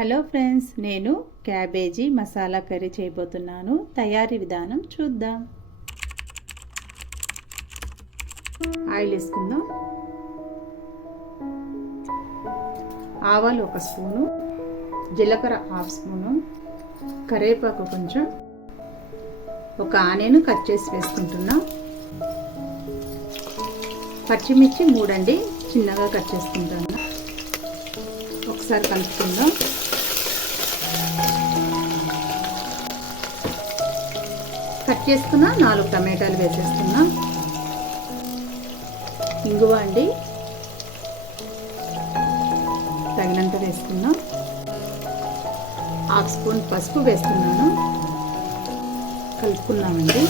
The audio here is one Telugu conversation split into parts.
హలో ఫ్రెండ్స్, నేను క్యాబేజీ మసాలా కర్రీ చేయబోతున్నాను. తయారీ విధానం చూద్దాం. ఆయిల్ వేసుకుందాం. ఆవాలు 1 స్పూను, జీలకర్ర 1/2 స్పూను, కరివేపాకు కొంచెం, ఒక ఆనియన్ కట్ చేసి వేసుకుంటున్నా. పచ్చిమిర్చి 3 అండి, చిన్నగా కట్ చేసుకుంటాను. ఒకసారి కలుపుకుందాం. కట్ చేసుకున్న 4 టమాటాలు వేసేస్తున్నా. ఇంగువ అండి తగినంత వేసుకున్నా. 1/2 స్పూన్ పసుపు వేస్తున్నాను. కలుపుకున్నామండి.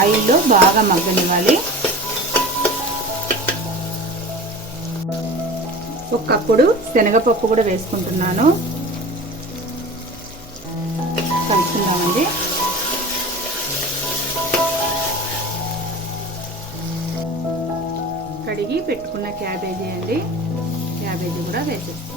ఆయిల్లో బాగా మగ్గనివ్వాలి. 1 కప్పుడు శనగపప్పు కూడా వేసుకుంటున్నాను. కలుపుకుందామండి. కడిగి పెట్టుకున్న క్యాబేజీ అండి, క్యాబేజీ కూడా వేసేస్తాం.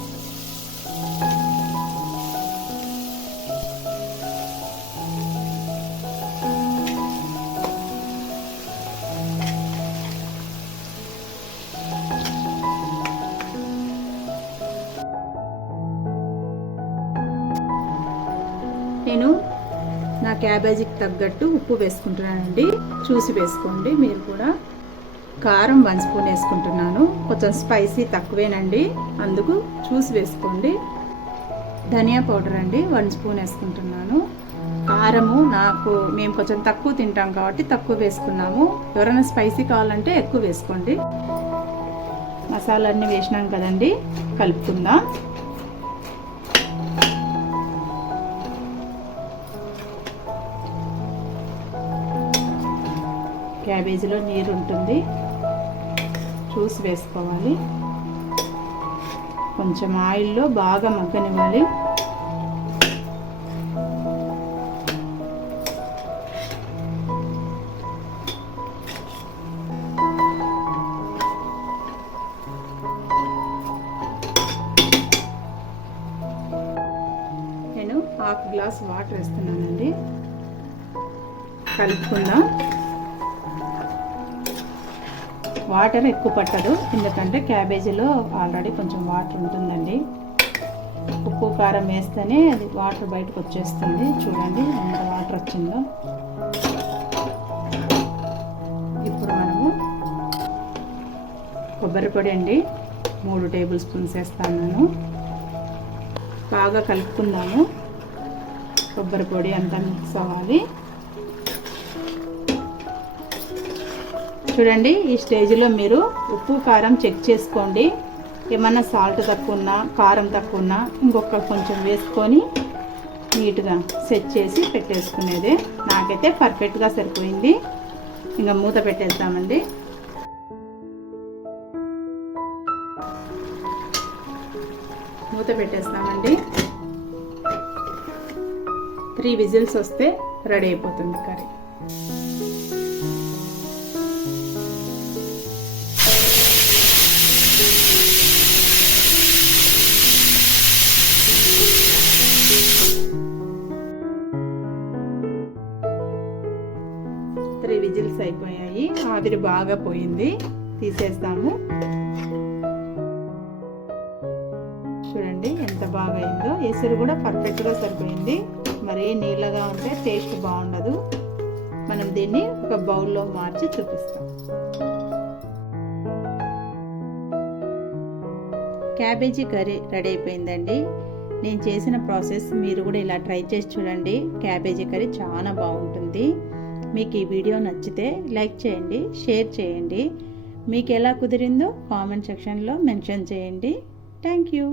నేను నా క్యాబేజీకి తగ్గట్టు ఉప్పు వేసుకుంటున్నానండి. చూసి వేసుకోండి. మీరు కూడా కారం 1 స్పూన్ వేసుకుంటున్నాను. కొంచెం స్పైసీ తక్కువేనండి, అందుకు చూసి వేసుకోండి. ధనియా పౌడర్ అండి 1 స్పూన్ వేసుకుంటున్నాను. కారము మేము కొంచెం తక్కువ తింటాం కాబట్టి తక్కువ వేసుకున్నాము. ఎవరైనా స్పైసీ కావాలంటే ఎక్కువ వేసుకోండి. మసాలాన్ని వేసినాం కదండి, కలుపుకుందాం. క్యాబేజీలో నీరు ఉంటుంది, చూసి వేసుకోవాలి. కొంచెం ఆయిల్లో బాగా మగ్గనివ్వాలి. నేను 1/2 గ్లాస్ వాటర్ వేస్తున్నానండి. కలుపుకుందాం. వాటర్ ఎక్కువ పట్టదు, ఎందుకంటే క్యాబేజీలో ఆల్రెడీ కొంచెం వాటర్ ఉంటుందండి. ఉప్పు కారం వేస్తేనే అది వాటర్ బయటకు వచ్చేస్తుంది. చూడండి ఎంత వాటర్ వచ్చిందో. ఇప్పుడు మనము కొబ్బరి పొడి అండి 3 టేబుల్ స్పూన్స్ వేస్తాను నేను. బాగా కలుపుకుందాము. కొబ్బరి పొడి అంతా మిక్స్ అవ్వాలి. చూడండి, ఈ స్టేజ్లో మీరు ఉప్పు కారం చెక్ చేసుకోండి. ఏమన్నా సాల్ట్ తక్కువ ఉన్నా, కారం తక్కువ ఉన్నా ఇంకొక కొంచెం వేసుకొని నీట్గా సెట్ చేసి పెట్టేసుకునేదే. నాకైతే పర్ఫెక్ట్గా సరిపోయింది. ఇంకా మూత పెట్టేద్దామండి. మూత పెట్టేస్తామండి. 3 విజిల్స్ వస్తే రెడీ అయిపోతుంది కర్రీ. విజిల్స్ అయిపోయాయి, ఆవిరి బాగా పోయింది. తీసేస్తాము. చూడండి ఎంత బాగా అయిందో. ఎసురు కూడా పర్ఫెక్ట్గా సరిపోయింది. మరీ నీళ్ళగా ఉంటే టేస్ట్ బాగుండదు. మనం దీన్ని ఒక బౌల్లో మార్చి చూపిస్తాం. క్యాబేజీ కర్రీ రెడీ అయిపోయిందండి. నేను చేసిన ప్రాసెస్ మీరు కూడా ఇలా ట్రై చేసి చూడండి. క్యాబేజీ కర్రీ చాలా బాగుంటుంది. మీకు ఈ వీడియో నచ్చితే లైక్ చేయండి, షేర్ చేయండి. మీకు ఎలా కుదిరిందో కామెంట్ సెక్షన్లో మెన్షన్ చేయండి. Thank you.